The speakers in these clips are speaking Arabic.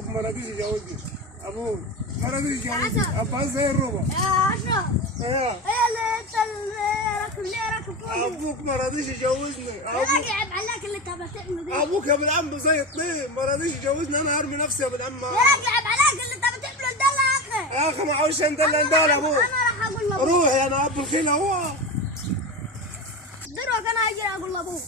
ابوك ما رضيش يجوزني. ابوك ما رضيش يجوزني. ابقى زي الربع. يا اشرف. ايه اللي انت ليه راكب فوقي؟ ابوك ما رضيش يجوزني. راجع عليك اللي انت بتعمله ده. ابوك يا ابن العم زي الطين ما رضيش يجوزني. انا هرمي نفسي يا ابن العم. راجع عليك اللي انت بتعمله ده يا اخي. يا اخي ما عاوزش اندل اندل ابوك. انا راح اقول لابوك. روح يا انا ابو الخيل اهو. دروك انا هجي اقول لابوك.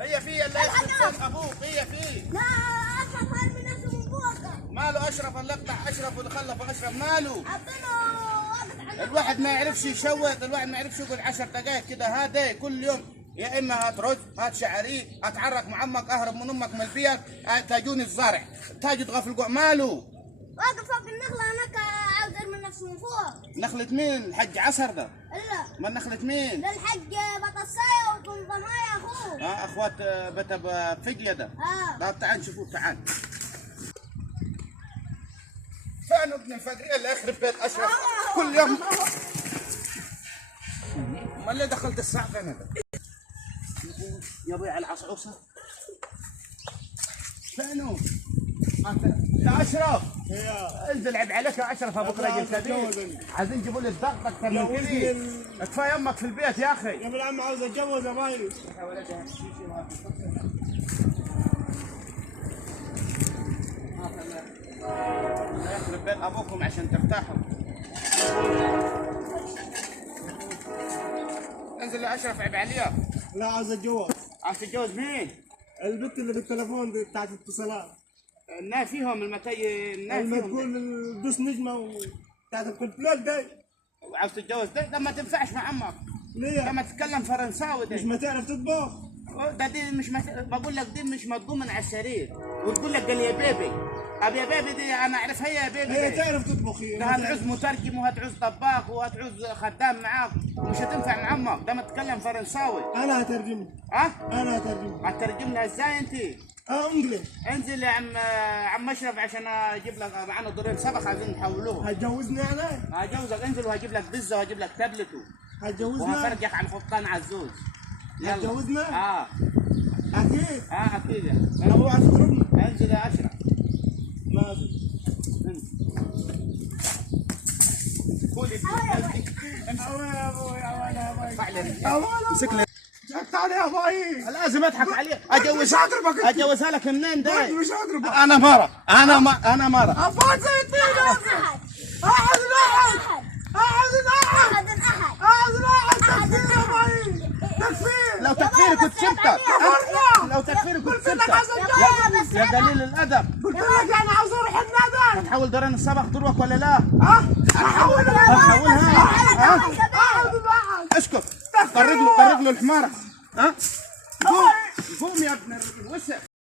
هي في اللي يخرب ابوك هي في. لا اشرف هرمي نفسه من فوق. ماله اشرف اللي قطع اشرف واللي خلف اشرف ماله؟ عطينه الواحد ما يعرفش يشوط، الواحد ما يعرفش يقعد 10 دقائق كده. هذا كل يوم يا اما هات رز هات شعريه اتعرك مع امك اهرب من امك من البيت تاجوني الزرع تاجي تغفل الجوع. ماله؟ واقف فوق النخله هناك عاوز يرمي نفسه من فوق. نخلة مين؟ الحج عسر ده؟ لا ما نخلة مين؟ للحج بطاصايه وطمطمايه اخوه. اخوات بتب فجيه ده. طب تعال نشوفوه تعال. فين ابن الفقير اللي يخرب بيت اشرف كل يوم؟ ما اللي دخلت الساعه فين هذا؟ يا ابوي على العصعوصه فينه؟ يا اشرف انزل عيب عليك يا اشرف ابوك راجل كبير. عايزين نجيبوا لي الضغط اكثر من كذا. كفايه امك في البيت يا اخي. يا ابن العم عاوز اتجوز يا باي. يخرب بيت ابوكم عشان ترتاحوا. انزل يا اشرف عيب عليك. لا عاوز اتجوز. عايز تتجوز مين؟ البنت اللي بالتليفون دي بتاعت الاتصالات. النا فيهم لما تقول دوس نجمه بتاعت الكمبيوتر دي. وعاوز تتجوز ده ما تنفعش مع عمك. ليه؟ لما تتكلم فرنساوي مش ده. ما تعرف تطبخ. ده دي مش بقول لك دي مش مضمون على السرير وتقول لك قال يا بيبي. ابي يا بيبي دي انا اعرفها يا بيبي. هي دي تعرف تطبخ هي. ده هتعوز مترجم وهتعوز طباخ وهتعوز خدام معاك ومش هتنفع مع عمك. ده متكلم فرنساوي. انا هترجم. انا هترجم. هتترجم لها ازاي انت؟ انجلش. انزل يا عم اشرف عشان اجيب لك معانا دورين سبخ عايزين نحولوهم. هتجوزني انا؟ هجوزك. انزل وهجيب لك بيتزا وهجيب لك تابلت هتجوزنا؟ وهفرجك عن خطان عزوز. هتجوزنا؟ اكيد. اكيد. انا ابوي عايز يضربني. انزل يا اشرف. ماشي. قولي يا ابوي يا امسك لي. ضحكت علي يا باي. لازم اضحك عليك. مش هضربك. اجوزها لك منين ده؟ مش هضربك. انا مرة. انا مرة. افوت زي الطين يا اخي. احد تكفير يا باي. تكفير. لو تكفيري كنت سبتك. لو تكفيري كنت سبتك. يا قليل الادب. قلت لك انا عاوز اروح النادي. هتحول دورين السبخ دروك ولا لا؟ هحولها. اسكت. طرق له الحمارة. قوم يا ابن الوسخ.